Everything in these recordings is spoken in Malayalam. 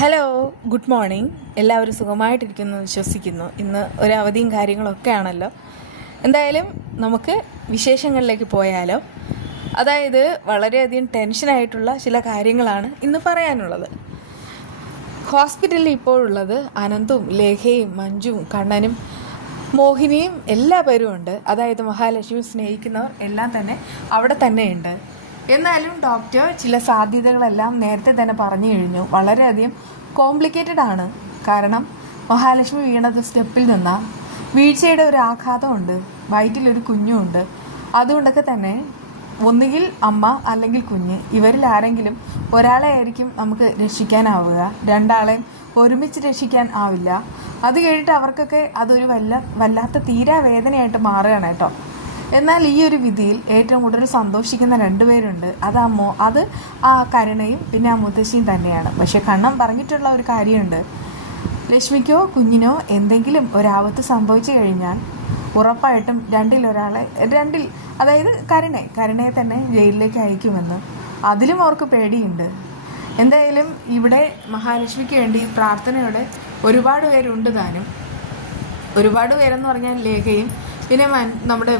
Hello, good morning. എല്ലാവരും സുഖമായിട്ടിരിക്കുന്നു വിശ്വസിക്കുന്നു. ഇന്ന് ഒരു അവധിയും കാര്യങ്ങളൊക്കെ ആണല്ലോ. എന്തായാലും നമുക്ക് വിശേഷങ്ങളിലേക്ക് പോയാലോ. അതായത് വളരെയധികം ടെൻഷനായിട്ടുള്ള ചില കാര്യങ്ങളാണ് ഇന്ന് പറയാനുള്ളത്. ഹോസ്പിറ്റലിൽ ഇപ്പോഴുള്ളത് അനന്തും ലേഖയും മഞ്ജുവും കണ്ണനും മോഹിനിയും എല്ലാ പേരും ഉണ്ട്. അതായത് മഹാലക്ഷ്മി സ്നേഹിക്കുന്നവർ എല്ലാം തന്നെ അവിടെ തന്നെയുണ്ട്. എന്നാലും ഡോക്ടർ ചില സാധ്യതകളെല്ലാം നേരത്തെ തന്നെ പറഞ്ഞു കഴിഞ്ഞു. വളരെയധികം കോംപ്ലിക്കേറ്റഡ് ആണ്. കാരണം മഹാലക്ഷ്മി വീണത് സ്റ്റെപ്പിൽ നിന്നാണ്. വീഴ്ചയുടെ ഒരു ആഘാതമുണ്ട്, വയറ്റിലൊരു കുഞ്ഞുമുണ്ട്. അതുകൊണ്ടൊക്കെ തന്നെ ഒന്നുകിൽ അമ്മ അല്ലെങ്കിൽ കുഞ്ഞ്, ഇവരിൽ ആരെങ്കിലും ഒരാളെ ആയിരിക്കും നമുക്ക് രക്ഷിക്കാനാവുക. രണ്ടാളെയും ഒരുമിച്ച് രക്ഷിക്കാൻ ആവില്ല. അത് കഴിഞ്ഞിട്ട് അവർക്കൊക്കെ അതൊരു വല്ലാത്ത തീരാവേദനയായിട്ട് മാറുകയാണ് കേട്ടോ. എന്നാൽ ഈ ഒരു വിധിയിൽ ഏറ്റവും കൂടുതൽ സന്തോഷിക്കുന്ന രണ്ടുപേരുണ്ട്. അത് ആ കരുണയും പിന്നെ ആ മുത്തശ്ശിയും തന്നെയാണ്. പക്ഷെ കണ്ണൻ പറഞ്ഞിട്ടുള്ള ഒരു കാര്യമുണ്ട്, ലക്ഷ്മിക്കോ കുഞ്ഞിനോ എന്തെങ്കിലും ഒരാപത്ത് സംഭവിച്ചു കഴിഞ്ഞാൽ ഉറപ്പായിട്ടും അതായത് കരുണയെ തന്നെ ജയിലിലേക്ക് അയക്കുമെന്ന്. അതിലും അവർക്ക് പേടിയുണ്ട്. എന്തായാലും ഇവിടെ മഹാലക്ഷ്മിക്ക് വേണ്ടി പ്രാർത്ഥനയോടെ ഒരുപാട് പേരുണ്ട് താനും. ഒരുപാട് പേരെന്ന് പറഞ്ഞാൽ ലേഖയും പിന്നെ നമ്മുടെ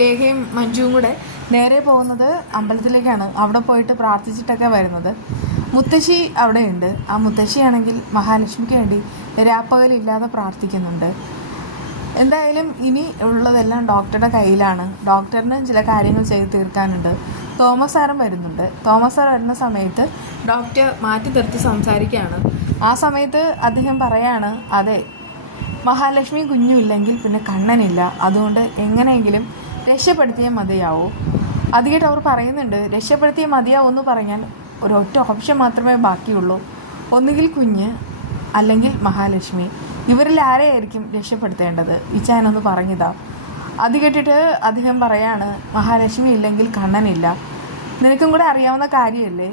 ലേഖയും മഞ്ജുവും കൂടെ നേരെ പോകുന്നത് അമ്പലത്തിലേക്കാണ്. അവിടെ പോയിട്ട് പ്രാർത്ഥിച്ചിട്ടൊക്കെ വരുന്നത്. മുത്തശ്ശി അവിടെയുണ്ട്. ആ മുത്തശ്ശിയാണെങ്കിൽ മഹാലക്ഷ്മിക്ക് വേണ്ടി രാപ്പകലില്ലാതെ പ്രാർത്ഥിക്കുന്നുണ്ട്. എന്തായാലും ഇനി ഉള്ളതെല്ലാം ഡോക്ടറുടെ കയ്യിലാണ്. ഡോക്ടറിന് ചില കാര്യങ്ങൾ ചെയ്ത് തീർക്കാനുണ്ട്. തോമസ് സാറും വരുന്നുണ്ട്. തോമസ് സാർ വരുന്ന സമയത്ത് ഡോക്ടർ മാറ്റി നിർത്തി സംസാരിക്കുകയാണ്. ആ സമയത്ത് അദ്ദേഹം പറയാണ്, അതെ, മഹാലക്ഷ്മി കുഞ്ഞുമില്ലെങ്കിൽ പിന്നെ കണ്ണനില്ല. അതുകൊണ്ട് എങ്ങനെയെങ്കിലും രക്ഷപ്പെടുത്തിയേ മതിയാവൂ. അത് കേട്ട് അവർ പറയുന്നുണ്ട്, രക്ഷപ്പെടുത്തിയേ മതിയാവൂ എന്ന് പറഞ്ഞാൽ ഒരൊറ്റ ഓപ്ഷൻ മാത്രമേ ബാക്കിയുള്ളൂ. ഒന്നുകിൽ കുഞ്ഞ് അല്ലെങ്കിൽ മഹാലക്ഷ്മി. ഇവരിൽ ആരെയായിരിക്കും രക്ഷപ്പെടുത്തേണ്ടത്? ഇച്ചാനൊന്ന് പറഞ്ഞതാ. അത് കേട്ടിട്ട് അദ്ദേഹം പറയാണ്, മഹാലക്ഷ്മി ഇല്ലെങ്കിൽ കണ്ണനില്ല. നിനക്കും കൂടെ അറിയാവുന്ന കാര്യമല്ലേ,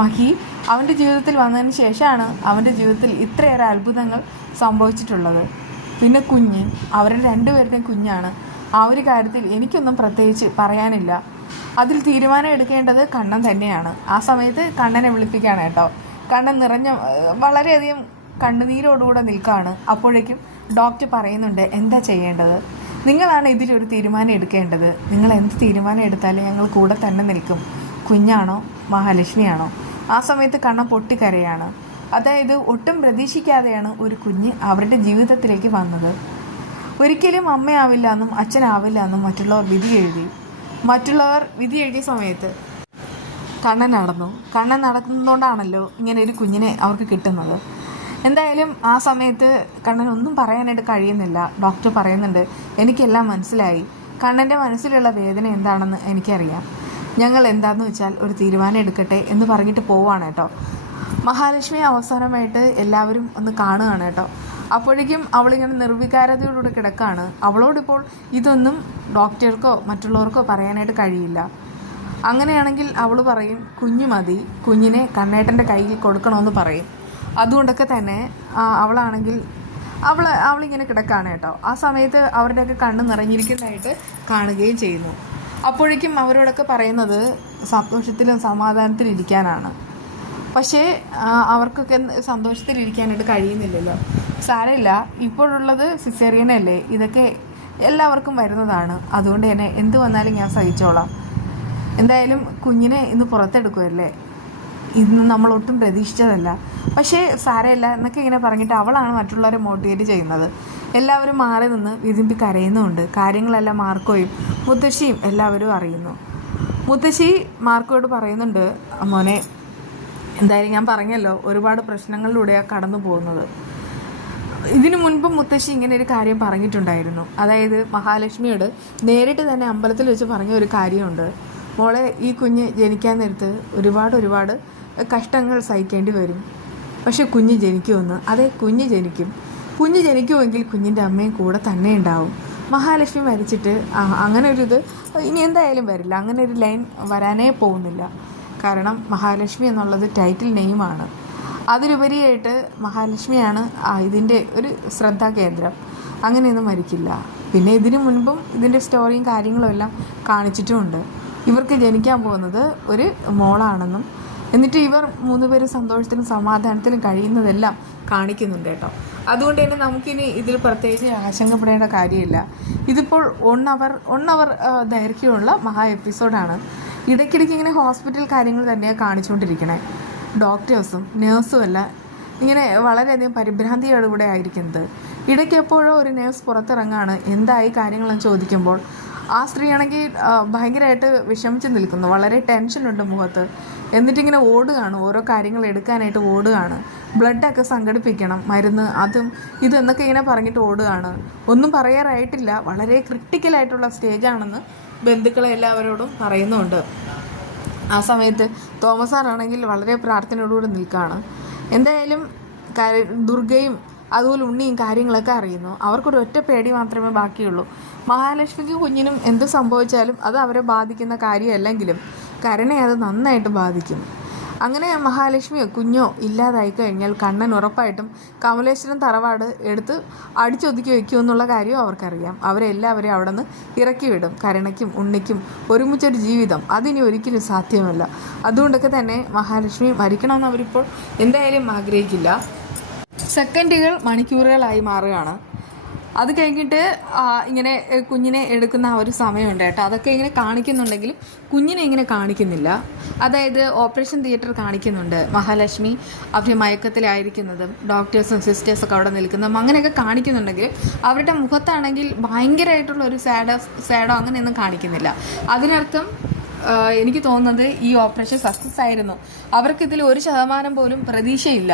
മഹി അവൻ്റെ ജീവിതത്തിൽ വന്നതിന് ശേഷമാണ് അവൻ്റെ ജീവിതത്തിൽ ഇത്രയേറെ അത്ഭുതങ്ങൾ സംഭവിച്ചിട്ടുള്ളത്. പിന്നെ കുഞ്ഞ്, അവരുടെ രണ്ടുപേരുടെയും കുഞ്ഞാണ്. ആ ഒരു കാര്യത്തിൽ എനിക്കൊന്നും പ്രത്യേകിച്ച് പറയാനില്ല. അതിൽ തീരുമാനം എടുക്കേണ്ടത് കണ്ണൻ തന്നെയാണ്. ആ സമയത്ത് കണ്ണനെ വിളിപ്പിക്കുകയാണ് കേട്ടോ. കണ്ണൻ വളരെയധികം കണ്ണുനീരോടുകൂടെ നിൽക്കുകയാണ്. അപ്പോഴേക്കും ഡോക്ടർ പറയുന്നുണ്ട്, എന്താ ചെയ്യേണ്ടത്? നിങ്ങളാണ് ഇതിലൊരു തീരുമാനം എടുക്കേണ്ടത്. നിങ്ങൾ എന്ത് തീരുമാനം എടുത്താലും ഞങ്ങൾ കൂടെ തന്നെ നിൽക്കും. കുഞ്ഞാണോ മഹാലക്ഷ്മിയാണോ? ആ സമയത്ത് കണ്ണൻ പൊട്ടിക്കരയാണ്. അതായത് ഒട്ടും പ്രതീക്ഷിക്കാതെയാണ് ഒരു കുഞ്ഞ് അവരുടെ ജീവിതത്തിലേക്ക് വന്നത്. ഒരിക്കലും അമ്മയാവില്ല എന്നും അച്ഛനാവില്ല എന്നും മറ്റുള്ളവർ വിധി എഴുതിയ സമയത്ത് കണ്ണൻ നടക്കുന്നതുകൊണ്ടാണല്ലോ ഇങ്ങനെ ഒരു കുഞ്ഞിനെ അവർക്ക് കിട്ടുന്നത്. എന്തായാലും ആ സമയത്ത് കണ്ണൻ ഒന്നും പറയാനായിട്ട് കഴിയുന്നില്ല. ഡോക്ടർ പറയുന്നുണ്ട്, എനിക്കെല്ലാം മനസ്സിലായി. കണ്ണൻ്റെ മനസ്സിലുള്ള വേദന എന്താണെന്ന് എനിക്കറിയാം. ഞങ്ങൾ എന്താണെന്ന് വെച്ചാൽ ഒരു തീരുമാനം എടുക്കട്ടെ എന്ന് പറഞ്ഞിട്ട് പോവാണ് കേട്ടോ. മഹാലക്ഷ്മി അവസാനമായിട്ട് എല്ലാവരും ഒന്ന് കാണുകയാണ് കേട്ടോ. അപ്പോഴേക്കും അവളിങ്ങനെ നിർവികാരതയോടുകൂടെ കിടക്കുകയാണ്. അവളോടിപ്പോൾ ഇതൊന്നും ഡോക്ടർക്കോ മറ്റുള്ളവർക്കോ പറയാനായിട്ട് കഴിയില്ല. അങ്ങനെയാണെങ്കിൽ അവൾ പറയും, കുഞ്ഞു മതി, കുഞ്ഞിനെ കണ്ണേട്ടൻ്റെ കയ്യിൽ കൊടുക്കണമെന്ന് പറയും. അതുകൊണ്ടൊക്കെ തന്നെ അവളിങ്ങനെ കിടക്കുകയാണ് കേട്ടോ. ആ സമയത്ത് അവരുടെയൊക്കെ കണ്ണ് നിറഞ്ഞിരിക്കുന്നതായിട്ട് കാണുകയും ചെയ്യുന്നു. അപ്പോഴേക്കും അവരോടൊക്കെ പറയുന്നത് സന്തോഷത്തിലും സമാധാനത്തിലും ഇരിക്കാനാണ്. പക്ഷേ അവർക്കൊക്കെ സന്തോഷത്തിലിരിക്കാനായിട്ട് കഴിയുന്നില്ലല്ലോ. സാരമില്ല, ഇപ്പോഴുള്ളത് സിസേറിയനല്ലേ, ഇതൊക്കെ എല്ലാവർക്കും വരുന്നതാണ്. അതുകൊണ്ട് തന്നെ എന്ത് വന്നാലും ഞാൻ സഹിച്ചോളാം. എന്തായാലും കുഞ്ഞിനെ ഇന്ന് പുറത്തെടുക്കുമല്ലേ, ഇന്ന് നമ്മളൊട്ടും പ്രതീക്ഷിച്ചതല്ല. പക്ഷേ സാരമില്ല എന്നൊക്കെ ഇങ്ങനെ പറഞ്ഞിട്ട് അവളാണ് മറ്റുള്ളവരെ മോട്ടിവേറ്റ് ചെയ്യുന്നത്. എല്ലാവരും മാറി നിന്ന് വിതുമ്പി കരയുന്നുമുണ്ട്. കാര്യങ്ങളെല്ലാം മാർക്കോയും മുത്തശ്ശിയും എല്ലാവരും അറിയുന്നു. മുത്തശ്ശി മാർക്കോയോട് പറയുന്നുണ്ട്, മോനെ, എന്തായാലും ഞാൻ പറഞ്ഞല്ലോ, ഒരുപാട് പ്രശ്നങ്ങളിലൂടെയാണ് കടന്നു പോകുന്നത്. ഇതിനു മുൻപും മുത്തശ്ശി ഇങ്ങനെ ഒരു കാര്യം പറഞ്ഞിട്ടുണ്ടായിരുന്നു. അതായത് മഹാലക്ഷ്മിയോട് നേരിട്ട് തന്നെ അമ്പലത്തിൽ വെച്ച് പറഞ്ഞ ഒരു കാര്യമുണ്ട്, മോളെ, ഈ കുഞ്ഞ് ജനിക്കാൻ നേരത്ത് ഒരുപാട് കഷ്ടങ്ങൾ സഹിക്കേണ്ടി വരും. പക്ഷെ കുഞ്ഞ് ജനിക്കുമെന്ന്. അതെ, കുഞ്ഞ് ജനിക്കുമെങ്കിൽ കുഞ്ഞിൻ്റെ അമ്മയും കൂടെ തന്നെ ഉണ്ടാവും. മഹാലക്ഷ്മി മരിച്ചിട്ട് അങ്ങനെ ഒരു ഇനി എന്തായാലും വരില്ല. അങ്ങനെ ഒരു ലൈൻ വരാനേ പോകുന്നില്ല. കാരണം മഹാലക്ഷ്മി എന്നുള്ളത് ടൈറ്റിൽ നെയിമാണ്. അതിലുപരിയായിട്ട് മഹാലക്ഷ്മിയാണ് ഇതിൻ്റെ ഒരു ശ്രദ്ധാകേന്ദ്രം. അങ്ങനെയൊന്നും മരിക്കില്ല. പിന്നെ ഇതിനു മുൻപും ഇതിൻ്റെ സ്റ്റോറിയും കാര്യങ്ങളും എല്ലാം കാണിച്ചിട്ടുമുണ്ട്. ഇവർക്ക് ജനിക്കാൻ പോകുന്നത് ഒരു മോളാണെന്നും എന്നിട്ട് ഇവർ 3 പേരും സന്തോഷത്തിലും സമാധാനത്തിലും കഴിയുന്നതെല്ലാം കാണിക്കുന്നുണ്ട് കേട്ടോ. അതുകൊണ്ട് തന്നെ നമുക്കിനി ഇതിൽ പ്രത്യേകിച്ച് ആശങ്കപ്പെടേണ്ട കാര്യമില്ല. ഇതിപ്പോൾ 1 അവർ ദൈർഘ്യമുള്ള മഹാ എപ്പിസോഡാണ്. ഇടയ്ക്കിടയ്ക്ക് ഇങ്ങനെ ഹോസ്പിറ്റൽ കാര്യങ്ങൾ തന്നെയാണ് കാണിച്ചുകൊണ്ടിരിക്കണേ. ഡോക്ടേഴ്സും നേഴ്സും എല്ലാം ഇങ്ങനെ വളരെയധികം പരിഭ്രാന്തിയോടുകൂടെ ആയിരിക്കുന്നത്. ഇടയ്ക്ക് എപ്പോഴോ ഒരു നേഴ്സ് പുറത്തിറങ്ങാണ് എന്തായി കാര്യങ്ങളെന്ന് ചോദിക്കുമ്പോൾ ആ സ്ത്രീയാണെങ്കിൽ ഭയങ്കരമായിട്ട് വിഷമിച്ച് നിൽക്കുന്നു, വളരെ ടെൻഷനുണ്ട് മുഖത്ത്. എന്നിട്ടിങ്ങനെ ഓടുകയാണ്, ഓരോ കാര്യങ്ങൾ എടുക്കാനായിട്ട് ഓടുകയാണ്. ബ്ലഡൊക്കെ സംഘടിപ്പിക്കണം, മരുന്ന് അതും ഇതെന്നൊക്കെ ഇങ്ങനെ പറഞ്ഞിട്ട് ഓടുകയാണ്. ഒന്നും പറയാറായിട്ടില്ല, വളരെ ക്രിട്ടിക്കലായിട്ടുള്ള സ്റ്റേജാണെന്ന് ബന്ധുക്കളെ എല്ലാവരോടും പറയുന്നുണ്ട്. ആ സമയത്ത് തോമസ് സാറാണെങ്കിൽ വളരെ പ്രാർത്ഥനയോടുകൂടി നിൽക്കുകയാണ്. എന്തായാലും ദുർഗയും അതുപോലെ ഉണ്ണിയും കാര്യങ്ങളൊക്കെ അറിയുന്നു. അവർക്കൊരു ഒറ്റ പേടി മാത്രമേ ബാക്കിയുള്ളൂ. മഹാലക്ഷ്മിക്ക് കുഞ്ഞിനും എന്ത് സംഭവിച്ചാലും അത് അവരെ ബാധിക്കുന്ന കാര്യമല്ലെങ്കിലും കരുണയെ അത് നന്നായിട്ട് ബാധിക്കും. അങ്ങനെ മഹാലക്ഷ്മിയോ കുഞ്ഞോ ഇല്ലാതായി കഴിഞ്ഞാൽ കണ്ണൻ ഉറപ്പായിട്ടും കമലേശ്വരം തറവാട് എടുത്ത് അടിച്ചൊതുക്കി വയ്ക്കുമെന്നുള്ള കാര്യം അവർക്കറിയാം. അവരെല്ലാവരെയും അവിടെ നിന്ന് ഇറക്കി വിടും. കരുണയ്ക്കും ഉണ്ണിക്കും ഒരുമിച്ചൊരു ജീവിതം അതിനി ഒരിക്കലും സാധ്യമല്ല. അതുകൊണ്ടൊക്കെ തന്നെ മഹാലക്ഷ്മി മരിക്കണമെന്ന് അവരിപ്പോൾ എന്തായാലും ആഗ്രഹിക്കില്ല. സെക്കൻഡുകൾ മണിക്കൂറുകളായി മാറുകയാണ്. അത് കഴിഞ്ഞിട്ട് ഇങ്ങനെ കുഞ്ഞിനെ എടുക്കുന്ന ആ ഒരു സമയമുണ്ട് കേട്ടോ. അതൊക്കെ ഇങ്ങനെ കാണിക്കുന്നുണ്ടെങ്കിലും കുഞ്ഞിനെ ഇങ്ങനെ കാണിക്കുന്നില്ല. അതായത് ഓപ്പറേഷൻ തിയേറ്റർ കാണിക്കുന്നുണ്ട്, മഹാലക്ഷ്മി അവർ മയക്കത്തിലായിരിക്കുന്നതും ഡോക്ടേഴ്സും സിസ്റ്റേഴ്സൊക്കെ അവിടെ നിൽക്കുന്നതും അങ്ങനെയൊക്കെ കാണിക്കുന്നുണ്ടെങ്കിലും അവരുടെ മുഖത്താണെങ്കിൽ ഭയങ്കരമായിട്ടുള്ള ഒരു സാഡോ അങ്ങനെയൊന്നും കാണിക്കുന്നില്ല. അതിനർത്ഥം എനിക്ക് തോന്നുന്നത് ഈ ഓപ്പറേഷൻ സക്സസ് ആയിരുന്നു. അവർക്കിതിൽ 1% പോലും പ്രതീക്ഷയില്ല.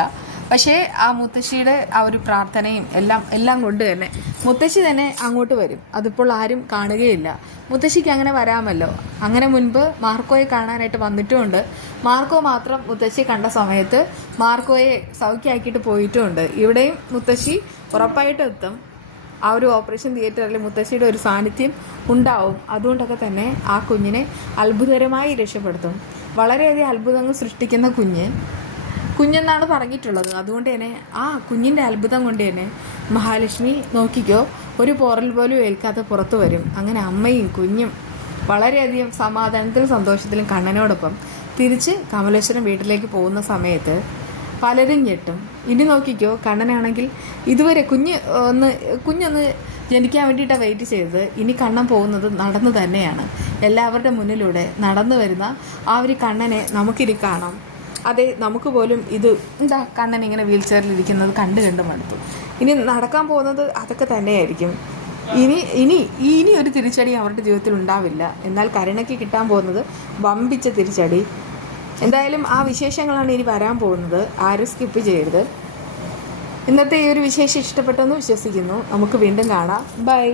പക്ഷേ ആ മുത്തശ്ശിയുടെ ആ ഒരു പ്രാർത്ഥനയും എല്ലാം കൊണ്ട് തന്നെ മുത്തശ്ശി തന്നെ അങ്ങോട്ട് വരും. അതിപ്പോൾ ആരും കാണുകയില്ല. മുത്തശ്ശിക്ക് അങ്ങനെ വരാമല്ലോ. അങ്ങനെ മുൻപ് മാർക്കോയെ കാണാനായിട്ട് വന്നിട്ടുമുണ്ട്. മാർക്കോ മാത്രം മുത്തശ്ശി കണ്ട സമയത്ത് മാർക്കോയെ സൗഖ്യമാക്കിയിട്ട് പോയിട്ടുമുണ്ട്. ഇവിടെയും മുത്തശ്ശി ഉറപ്പായിട്ടും എത്തും. ആ ഒരു ഓപ്പറേഷൻ തിയേറ്ററിൽ മുത്തശ്ശിയുടെ ഒരു സാന്നിധ്യം ഉണ്ടാവും. അതുകൊണ്ടൊക്കെ തന്നെ ആ കുഞ്ഞിനെ അത്ഭുതകരമായി രക്ഷപ്പെടുത്തും. വളരെയധികം അത്ഭുതങ്ങൾ സൃഷ്ടിക്കുന്ന കുഞ്ഞെന്നാണ് പറഞ്ഞിട്ടുള്ളത്. അതുകൊണ്ട് തന്നെ ആ കുഞ്ഞിൻ്റെ അത്ഭുതം കൊണ്ട് തന്നെ മഹാലക്ഷ്മി നോക്കിക്കോ ഒരു പോറൽ പോലും ഏൽക്കാതെ പുറത്തു വരും. അങ്ങനെ അമ്മയും കുഞ്ഞും വളരെയധികം സമാധാനത്തിലും സന്തോഷത്തിലും കണ്ണനോടൊപ്പം തിരിച്ച് കമലേശ്വരം വീട്ടിലേക്ക് പോകുന്ന സമയത്ത് പലരും ഞെട്ടും. ഇനി നോക്കിക്കോ കണ്ണനാണെങ്കിൽ ഇതുവരെ കുഞ്ഞൊന്ന് ജനിക്കാൻ വേണ്ടിയിട്ടാണ് വെയിറ്റ് ചെയ്തത്. ഇനി കണ്ണൻ പോകുന്നത് നടന്നു തന്നെയാണ്. എല്ലാവരുടെ മുന്നിലൂടെ നടന്നു വരുന്ന ആ ഒരു കണ്ണനെ നമുക്കിനി കാണാം. അതെ, നമുക്ക് പോലും ഇത് എന്താ കണ്ണൻ ഇങ്ങനെ വീൽ ചെയറിലിരിക്കുന്നത് കണ്ട് മടുത്തു. ഇനി നടക്കാൻ പോകുന്നത് അതൊക്കെ തന്നെയായിരിക്കും. ഇനി ഒരു തിരിച്ചടി അവരുടെ ജീവിതത്തിൽ ഉണ്ടാവില്ല. എന്നാൽ കരുണയ്ക്ക് കിട്ടാൻ പോകുന്നത് വമ്പിച്ച തിരിച്ചടി. എന്തായാലും ആ വിശേഷങ്ങളാണ് ഇനി വരാൻ പോകുന്നത്. ആരും സ്കിപ്പ് ചെയ്യരുത്. ഇന്നത്തെ ഈ ഒരു വിശേഷം ഇഷ്ടപ്പെട്ടെന്ന് വിശ്വസിക്കുന്നു. നമുക്ക് വീണ്ടും കാണാം. ബൈ.